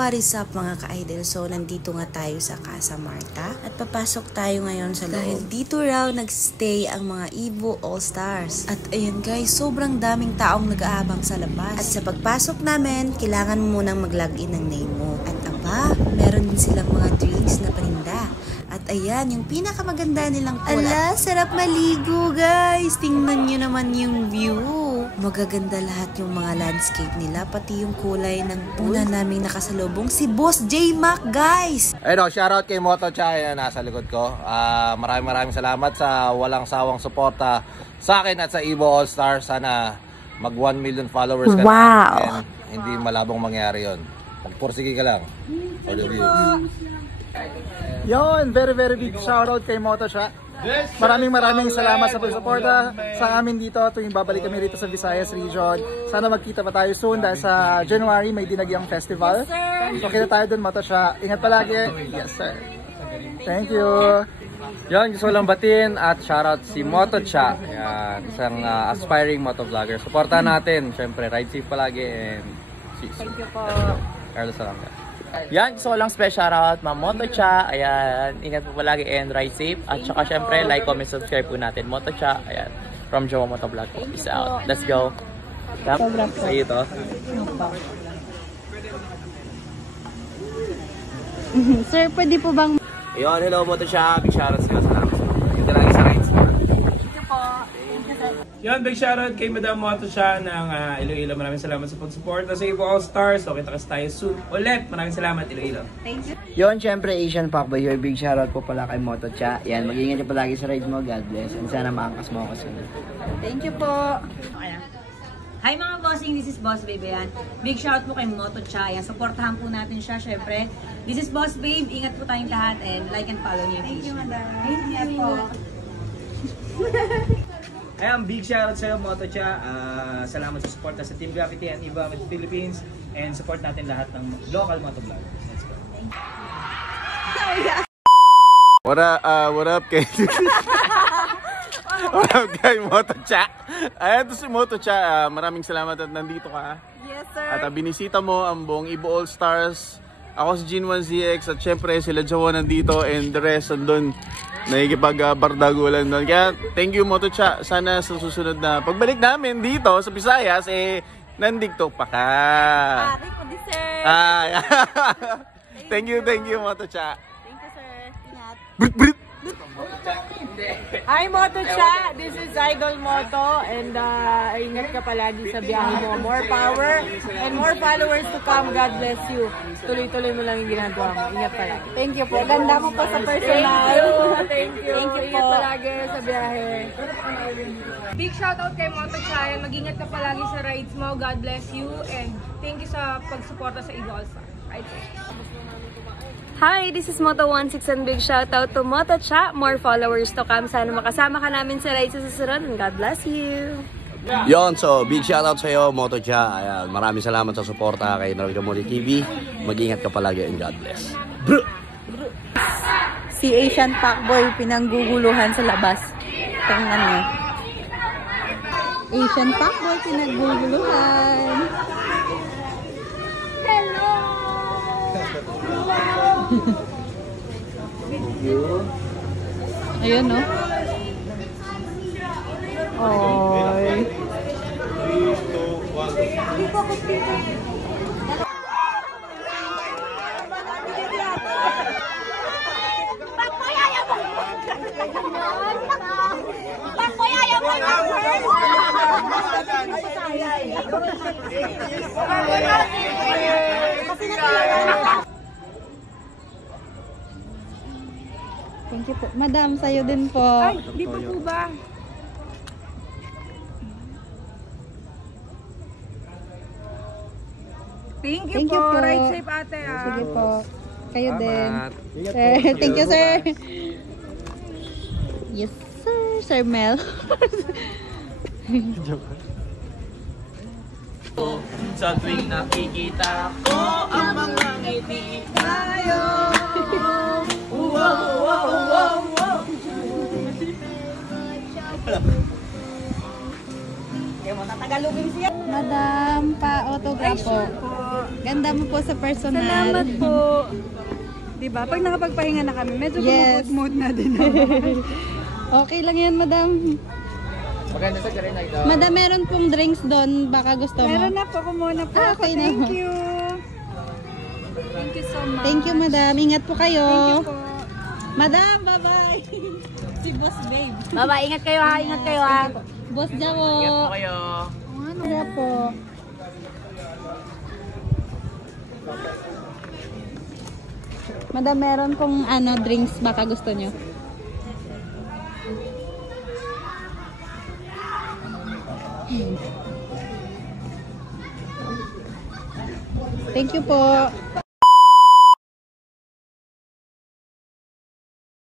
What is up mga ka-idol? So nandito nga tayo sa Casa Marta at papasok tayo ngayon sa loob. Dahil dito raw nagstay ang mga Evo All-Stars. At ayan guys, sobrang daming taong nag-aabang sa labas. At sa pagpasok namin, kailangan mo munang mag-login ng name mo. At aba, meron din silang mga drinks na paninda. At ayan, yung pinakamaganda nilang pool. Ala, sarap maligo guys! Tingnan nyo naman yung view. Magaganda lahat yung mga landscape nila, pati yung kulay ng pool. Una naming nakasalubong si Boss J Mac guys! Ayun o, shoutout kay Moto Chai na nasa likod ko. Maraming salamat sa walang sawang suporta sa akin at sa Evo All-Stars. Sana mag 1 million followers ka na. And hindi malabong mangyari yun. Magpursige ka lang for the views. Yon, very big shoutout kay Moto Cha. Maraming salamat sa pagsuporta sa amin dito tuwing babalik kami rito sa Visayas region. Sana magkita pa tayo soon dahil sa January may Dinagyang Festival. So kita tayo dun, Moto Cha. Ingat palagi. Yes sir. Thank you. Yon, gusto ko lang batiin at shoutout si Moto Cha. Yan, isang aspiring motovlogger. Suportahan natin. Siyempre, ride safe palagi and thank you po. Carlos Salangga. Yan, gusto ko lang special shoutout Ma'am Moto Cha. Ayan, ingat po palagi and ride safe. At saka syempre, like, comment, subscribe po natin. Moto Cha, ayan, from Jowa Motovlog. Peace out. Let's go. Sa iyo to. Sir, pwede po bang... Yon, hello Moto Cha. Big shoutout sa iyo. Salamat sa mga. Yung lagi sa rides. Yon, big shoutout kay Madam Moto Cha ng Iloilo. Maraming salamat sa pag-support sa Evo All-Stars. So kita kasi tayo soon ulit. Maraming salamat Iloilo. Thank you. Yon, syempre Asian Fuckboy here. Big shoutout po pala kay Moto Cha. Yan, mag-iingat niyo palagi sa ride mo. God bless. And sana maangkas mo ako soon. Thank you po. Hi mga bossing, this is Boss Babe yan. Big shout po kay Moto Cha. Yan, supportahan po natin siya syempre. This is Boss Babe. Ingat po tayong lahat and like and follow niyo. Thank you, madam. Thank you po. Ayan, big shoutout sa iyo, Moto Cha. Salamat sa support sa Team Gravity and Iba with Philippines. And support natin lahat ng local motovloggers. Let's go. What up kay What up kay Moto Cha? Ayan, ito si Moto Cha. Maraming salamat at nandito ka. Yes, sir. At binisita mo ang buong Evo All-Stars. Ako si Gin1ZX at syempre sila Jawa nandito and the rest andun. Nakikipag-bardagulan doon. Kaya thank you Moto Cha. Sana sa susunod na pagbalik namin dito sa Visayas, nandito pa ka. Ari ko di sir. Thank you Moto Cha. Thank you sir. Ingat. Brit. Hi Moto Cha, this is Idol Moto and ingat ka palagi sa biyahe mo. More power and more followers to come. God bless you. Tuloy-tuloy mo lang yung ginagawa mo. Ingat palagi. Thank you po. Ganda mo po sa personal. Thank you. Ingat palagi sa biyahe. Big shoutout kay Moto Cha. Mag-ingat ka palagi sa rides mo. God bless you and thank you sa pagsuporta sa Evo All-Star. Right? Hi, this is Moto16 and big shoutout to Moto Cha. More followers to come. Sana makasama ka namin sa ride sa susunod and God bless you. Yon, so big shoutout sa iyo, Moto Cha. Ayan, maraming salamat sa suporta kay Naruto Mori TV. Mag-ingat ka palagi and God bless. Si Asian Fuckboy pinangguguluhan sa labas. Tingnan niyo. Asian Fuckboy pinangguguluhan. Hello! Ayun, no? Oy. 3, 2, 1. Thank you po. Madam, sa'yo din po. Ay, di pa po ba? Thank you po. Ride safe ate ah. Sige po. Kayo din. Thank you sir. Yes sir. Sir Mel. Sa tuwing nakikita ko ang mga ngiti tayo. Madam, pa-autograph po. Ganda mo po sa personal. Salamat po. Diba? Pag nakapagpahinga na kami, medyo kumukot-mood na din ako. Okay lang yan, madam. Maganda sa rin ito. Madam, meron pong drinks doon. Baka gusto mo. Meron na po. Kumuna po ako. Okay Thank na. you. Thank you so much. Thank you, madam. Ingat po kayo. Thank you po. Madam, bye-bye. Si Boss Babe. Bye-bye. Ingat kayo ha. Ingat kayo ha. Boss Jaco. Ingat po kayo. Kaya po. Madam, meron pong drinks. Baka gusto nyo. Thank you po.